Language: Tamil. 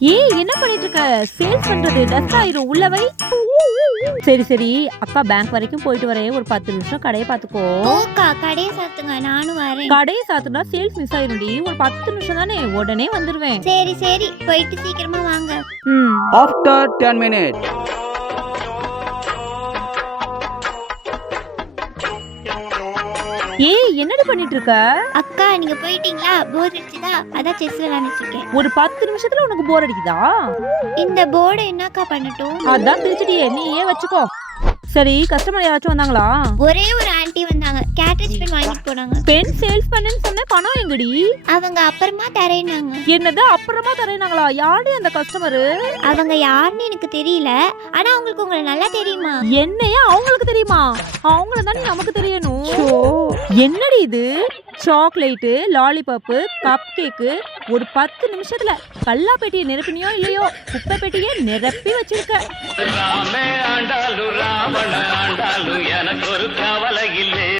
ஏய் என்ன பண்ணிட்டு இருக்க? சேல்ஸ் பண்றது டஸ்ட் ஆயிரும், உள்ள வை. சரி சரி, அக்கா பேங்க் வரைக்கும் போயிட்டு வரேன், ஒரு 10 நிமிஷம் கடையை பாத்துக்கோ. ஓக்கா, கடையை சாத்துங்க, நானும் வரேன். கடையை சாத்துனா சேல்ஸ் மிஸ் ஆயிரும்டி, ஒரு 10 நிமிஷம் தானே, உடனே வந்துருவேன். சரி சரி, போயிட்டு சீக்கிரமா வாங்க. After 10 minutes. ஏய் என்னடி பண்ணிட்டு இருக்க? அக்கா, நீங்க போயிட்டீங்களா? போர் அடிச்சுதா, அதான் செஸ் விளையாண்டுட்டு இருக்கேன். ஒரு 10 நிமிஷத்துல உனக்கு போர் அடிக்குதா? இந்த போர்டை என்னக்கா பண்ணட்டும்? அதான் பிரிச்சுட்டியே, நீயே வச்சுக்கோ. சரி, கஸ்டமர் யாராச்சும் வந்தாங்களா? ஒரே ஒரு ஆன்ட்டி வந்தாங்க, கேட்ரேஜ் பென் வாங்கிட்டு போனாங்க. பென் சேல்ஸ் பண்ணுன்னு சொன்னேன், பணம் எங்கடி? அவங்க அப்புறமா தரேனாங்க. என்னது அப்புறமா தரேனாங்களா? யாரு அந்த கஸ்டமரு? அவங்க யாருன்னு எனக்கு தெரியல, ஆனா அவங்களுக்கு உங்களை நல்லா தெரியுமா? என்னையா அவங்களுக்கு தெரியுமா? அவங்கள தானே நமக்கு தெரியணும். என்னடி இது? சாக்லேட்டு, லாலிபாப்பு, கப் கேக்கு, ஒரு 10 நிமிஷத்துல கல்லா பெட்டியை நிரப்பினியோ இல்லையோ, குப்பை பெட்டியை நிரப்பி வச்சிருக்க. ராமே ஆண்டாலு ராவண ஆண்டாலு எனக்கு ஒரு கவலை இல்லை.